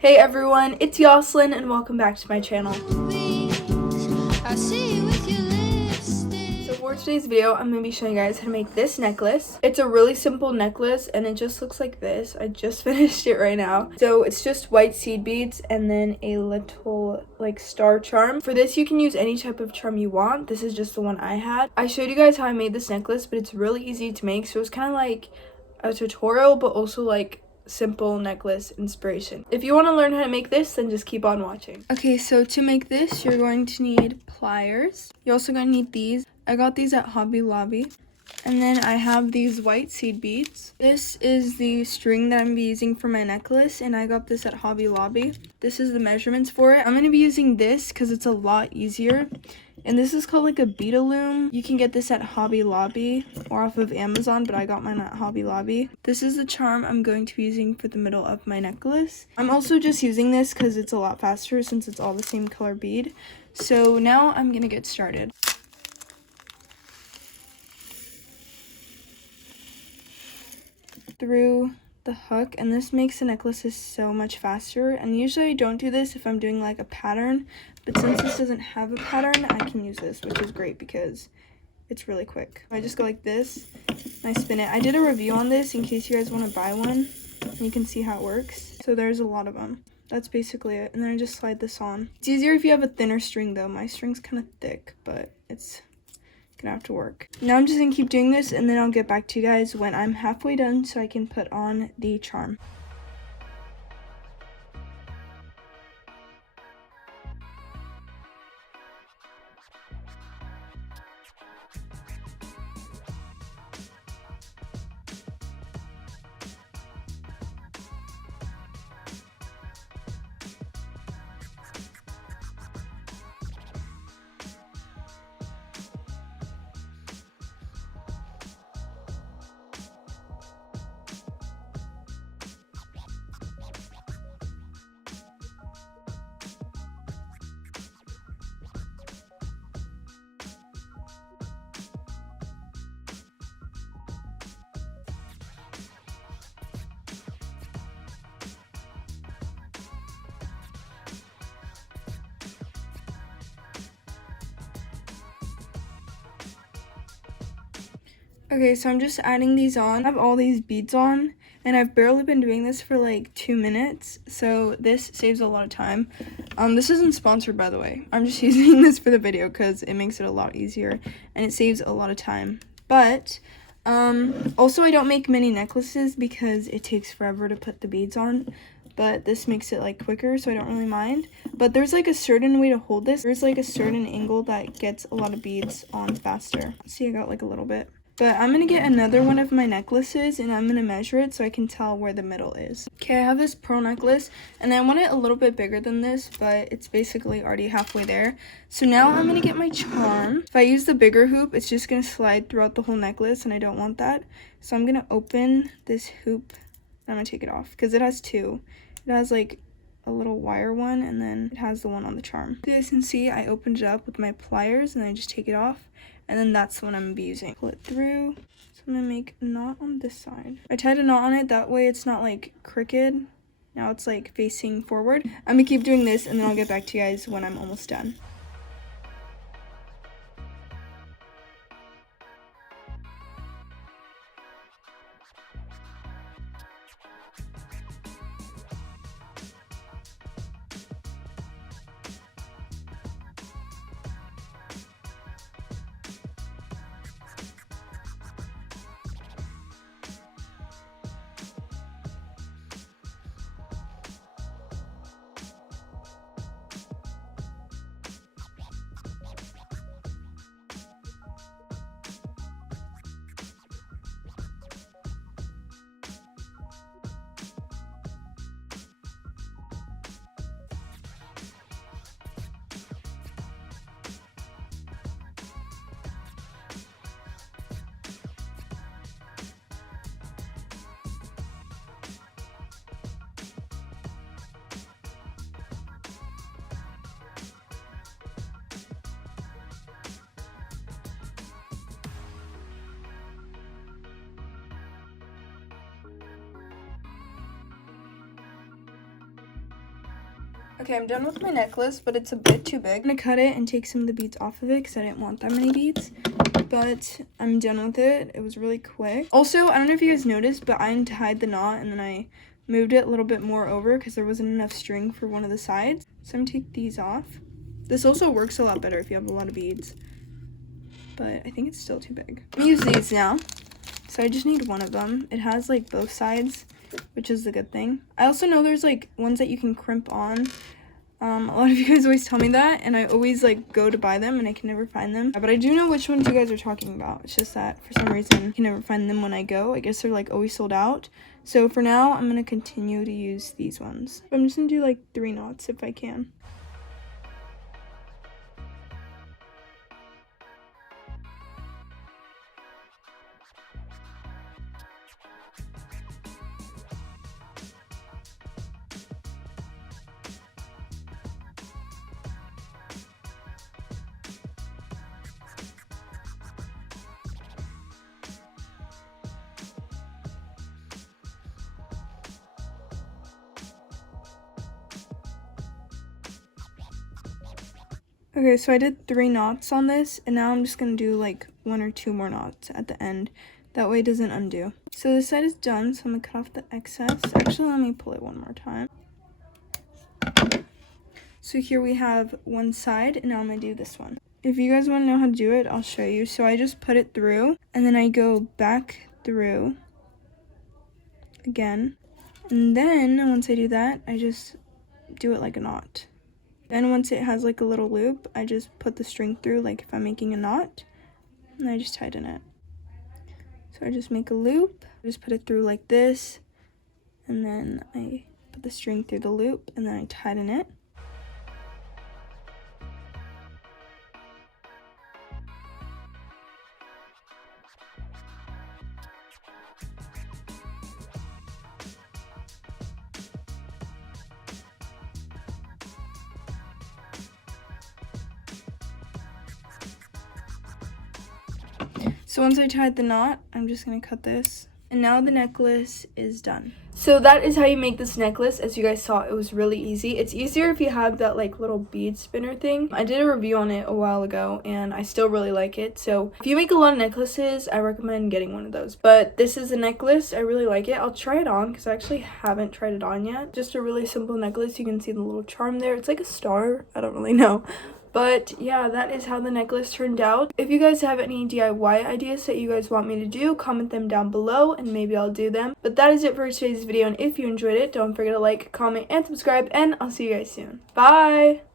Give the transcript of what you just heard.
Hey everyone, it's Yoslin and welcome back to my channel. So for today's video, I'm going to be showing you guys how to make this necklace. It's a really simple necklace and it just looks like this. I just finished it right now. So it's just white seed beads and then a little like star charm. For this, you can use any type of charm you want. This is just the one I had. I showed you guys how I made this necklace, but it's really easy to make. So it's kind of like a tutorial, but also like simple necklace inspiration. If you want to learn how to make this, then just keep on watching. Okay, so to make this, you're going to need pliers. You're also going to need these. I got these at Hobby Lobby. And then I have these white seed beads. This is the string that I'm using for my necklace, and I got this at Hobby Lobby. This is the measurements for it. I'm going to be using this because it's a lot easier. And this is called like a bead loom. You can get this at Hobby Lobby or off of Amazon, but I got mine at Hobby Lobby. This is the charm I'm going to be using for the middle of my necklace. I'm also just using this because it's a lot faster since it's all the same color bead. So now I'm going to get started. Through the hook, and this makes the necklaces so much faster. And usually I don't do this if I'm doing like a pattern, but since this doesn't have a pattern, I can use this, which is great because it's really quick. I just go like this and I spin it. I did a review on this in case you guys want to buy one and you can see how it works. So there's a lot of them. That's basically it. And then I just slide this on. It's easier if you have a thinner string though. My string's kind of thick, but it's gonna have to work. Now I'm just gonna keep doing this and then I'll get back to you guys when I'm halfway done so I can put on the charm. Okay, so I'm just adding these on. I have all these beads on, and I've barely been doing this for like 2 minutes, so this saves a lot of time. This isn't sponsored, by the way. I'm just using this for the video because it makes it a lot easier, and it saves a lot of time. But, also I don't make mini necklaces because it takes forever to put the beads on, but this makes it like quicker, so I don't really mind. But there's like a certain way to hold this. There's like a certain angle that gets a lot of beads on faster. See, I got like a little bit. But I'm going to get another one of my necklaces and I'm going to measure it so I can tell where the middle is. Okay, I have this pearl necklace and I want it a little bit bigger than this, but it's basically already halfway there. So now I'm going to get my charm. If I use the bigger hoop, it's just going to slide throughout the whole necklace and I don't want that. So I'm going to open this hoop and I'm going to take it off because it has two. It has like a little wire one and then it has the one on the charm. So you guys can see I opened it up with my pliers and I just take it off. And then that's the one I'm going to be using. Pull it through. So I'm going to make a knot on this side. I tied a knot on it. That way it's not like crooked. Now it's like facing forward. I'm going to keep doing this and then I'll get back to you guys when I'm almost done. Okay, I'm done with my necklace, but it's a bit too big. I'm gonna cut it and take some of the beads off of it because I didn't want that many beads. But I'm done with it. It was really quick. Also, I don't know if you guys noticed, but I untied the knot and then I moved it a little bit more over because there wasn't enough string for one of the sides. So I'm gonna take these off. This also works a lot better if you have a lot of beads, but I think it's still too big. I'm gonna use these now. So I just need one of them. It has like both sides, which is the good thing. I also know there's like ones that you can crimp on. A lot of you guys always tell me that, and I always like go to buy them and I can never find them. But I do know which ones you guys are talking about. It's just that for some reason I can never find them when I go. I guess they're like always sold out. So for now, I'm gonna continue to use these ones. I'm just gonna do like 3 knots if I can. Okay, so I did 3 knots on this, and now I'm just gonna do like 1 or 2 more knots at the end. That way it doesn't undo. So this side is done, so I'm gonna cut off the excess. Actually, let me pull it one more time. So here we have one side, and now I'm gonna do this one. If you guys wanna know how to do it, I'll show you. So I just put it through, and then I go back through again. And then once I do that, I just do it like a knot. Then once it has like a little loop, I just put the string through like if I'm making a knot, and I just tighten it. So I just make a loop, I just put it through like this, and then I put the string through the loop, and then I tighten it. So once I tied the knot, I'm just gonna cut this. And now the necklace is done. So that is how you make this necklace. As you guys saw, it was really easy. It's easier if you have that like little bead spinner thing. I did a review on it a while ago and I still really like it. So if you make a lot of necklaces, I recommend getting one of those. But this is a necklace. I really like it. I'll try it on because I actually haven't tried it on yet. Just a really simple necklace. You can see the little charm there. It's like a star. I don't really know. But yeah, that is how the necklace turned out. If you guys have any DIY ideas that you guys want me to do, comment them down below and maybe I'll do them. But that is it for today's video, and if you enjoyed it, don't forget to like, comment, and subscribe, and I'll see you guys soon. Bye!